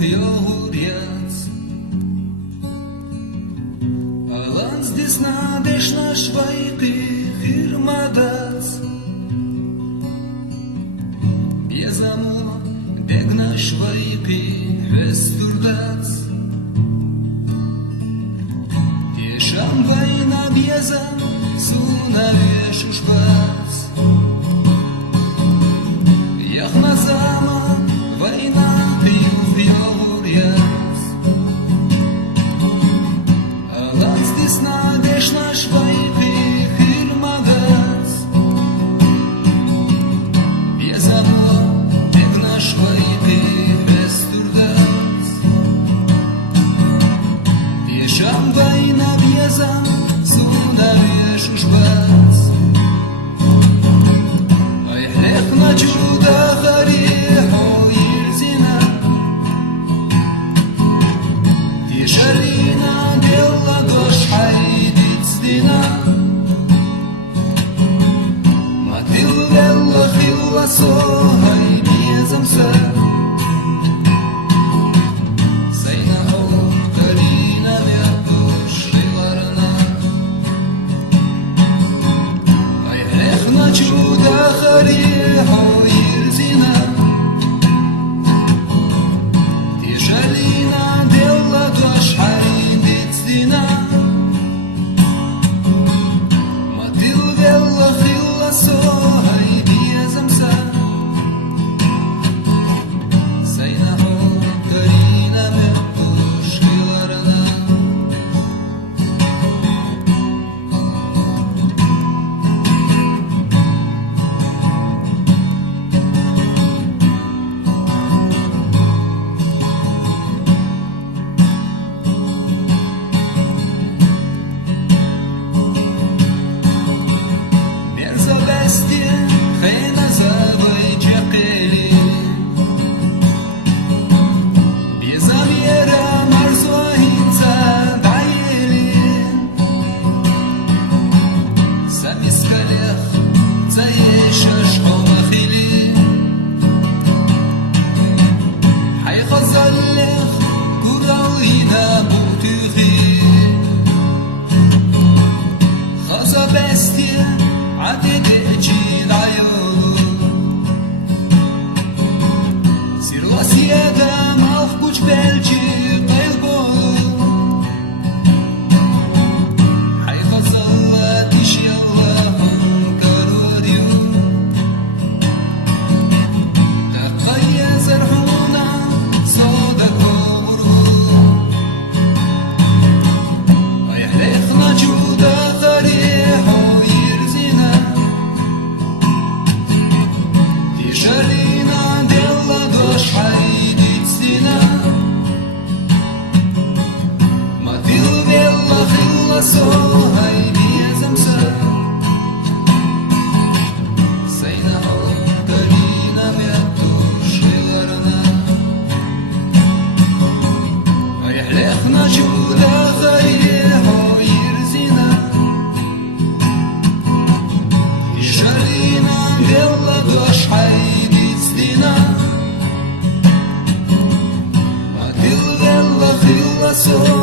Jehudjats. Alans disna dešna švaiki hirmadats. Biezamo degna švaiki hvesturdats. Tiešām vaina biezam sunaviešu špats. Jahmazama vaina Jehudjats. Alans disna dešna švaiki hirmadats. Biezamo degna švaiki hvesturdats. Tiešām vaina biezam sunaviešu špats. Ai hlekna čuda hariho irzina. Tiešalina della doš haidit stina. Matil della khilla sohai biezam sa. Sayna ho karina mertush shivarna. Ay hlekna čuda hariho irzina. Tiešalina della doš haidit stina. Matil della khilla sohai biezam sa. Sayna ho karina mertush shivarna. Мерзавести хейна завайча кели. Безамьера марзуахинца даели. Сапискалех цаеша шхомахили. Хайхазалех куралина бутухи. Хазабести عتدجي العيون. سيروا سيادة موفقوش بلجي قلبون. حيخص الله تشي الله كاروديو. تقيا زرحونا صودك ومرهون. ويحلقنا جودة ثريحو Tiešalina della doš haidit stina. Matil della khilla sohai biezam sa. Sayna ho karina mertush shivarna. Ay hlekna juda khariho irzina. Tiešalina della doš haidit stina. Matil della khilla sohai